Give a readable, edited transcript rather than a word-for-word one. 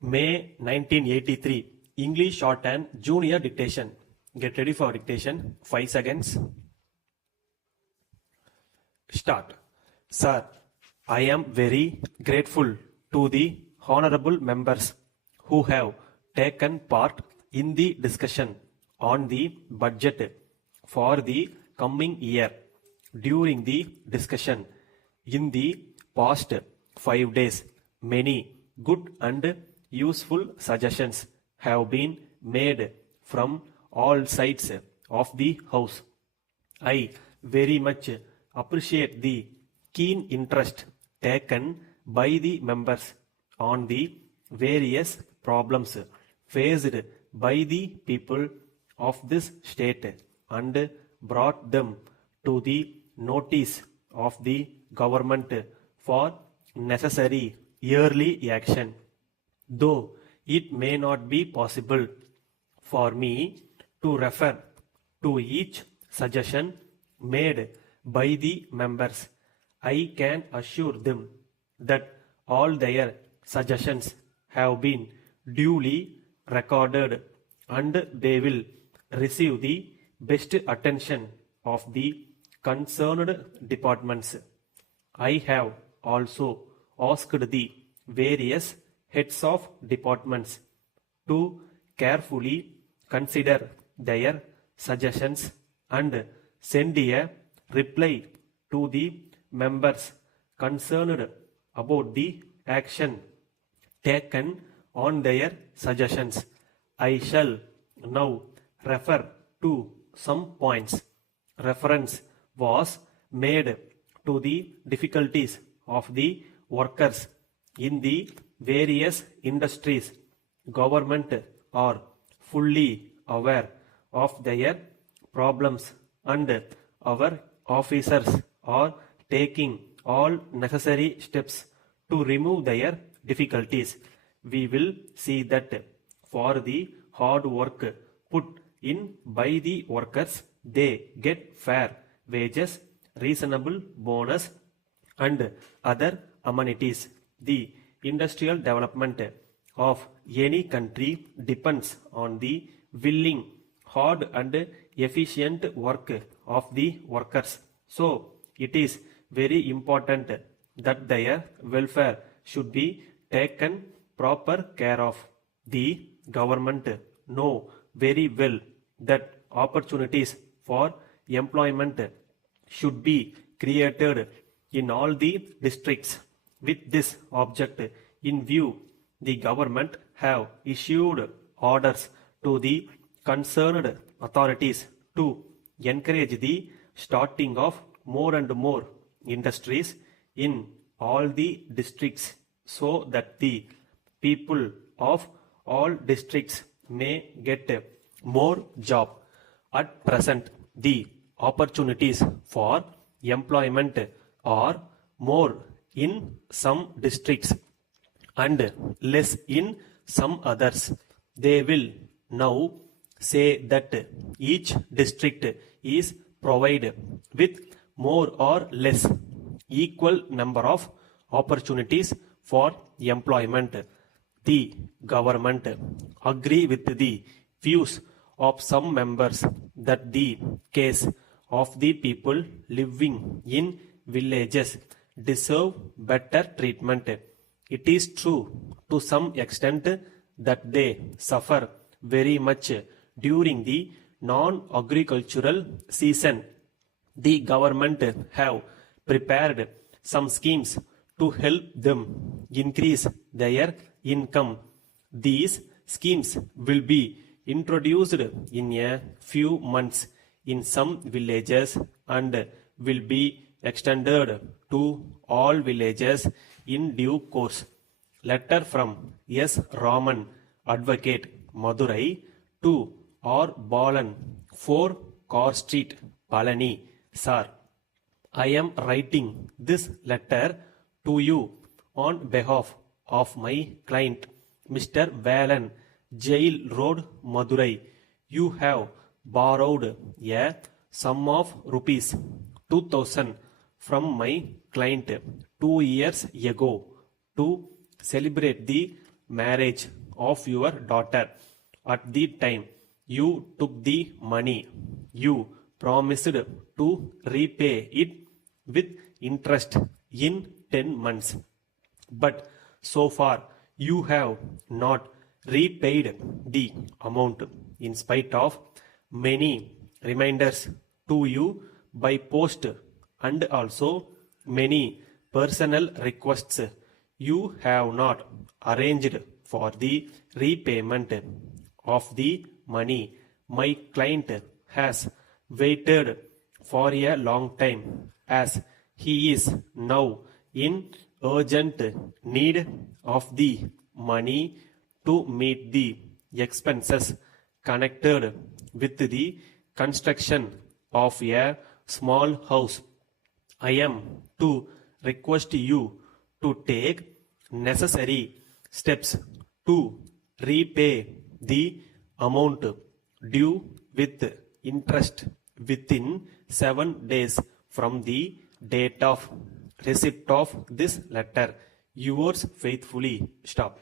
May 1983, English Shorthand Junior Dictation. Get ready for dictation. 5 seconds. Start. Sir, I am very grateful to the honorable members who have taken part in the discussion on the budget for the coming year. During the discussion in the past 5 days, many good and useful suggestions have been made from all sides of the house. I very much appreciate the keen interest taken by the members on the various problems faced by the people of this state and brought them to the notice of the government for necessary early action. Though it may not be possible for me to refer to each suggestion made by the members, I can assure them that all their suggestions have been duly recorded and they will receive the best attention of the concerned departments. I have also asked the various heads of departments to carefully consider their suggestions and send a reply to the members concerned about the action taken on their suggestions. I shall now refer to some points. Reference was made to the difficulties of the workers in the various industries. Government are fully aware of their problems and our officers are taking all necessary steps to remove their difficulties. We will see that for the hard work put in by the workers, they get fair wages, reasonable bonus and other amenities. The industrial development of any country depends on the willing, hard and efficient work of the workers. So it is very important that their welfare should be taken proper care of. The government know very well that opportunities for employment should be created in all the districts. With this object in view, the government have issued orders to the concerned authorities to encourage the starting of more and more industries in all the districts so that the people of all districts may get more job. At present, the opportunities for employment are more in some districts and less in some others. They will now say that each district is provided with more or less equal number of opportunities for employment. The government agree with the views of some members that the case of the people living in villages deserve better treatment. It is true to some extent that they suffer very much during the non-agricultural season. The government have prepared some schemes to help them increase their income. These schemes will be introduced in a few months in some villages and will be extended to all villages in due course. Letter from S. Raman, Advocate, Madurai, to R. Balan, 4 Car Street, Palani. Sir, I am writing this letter to you on behalf of my client, Mr. Valan, Jail Road, Madurai. You have borrowed a sum of rupees 2000 from my client 2 years ago to celebrate the marriage of your daughter. At the time you took the money, you promised to repay it with interest in 10 months. But so far you have not repaid the amount, in spite of many reminders to you by post and also many personal requests. You have not arranged for the repayment of the money. My client has waited for a long time, as he is now in urgent need of the money to meet the expenses connected with the construction of a small house. I am to request you to take necessary steps to repay the amount due with interest within 7 days from the date of receipt of this letter. Yours faithfully. Stop.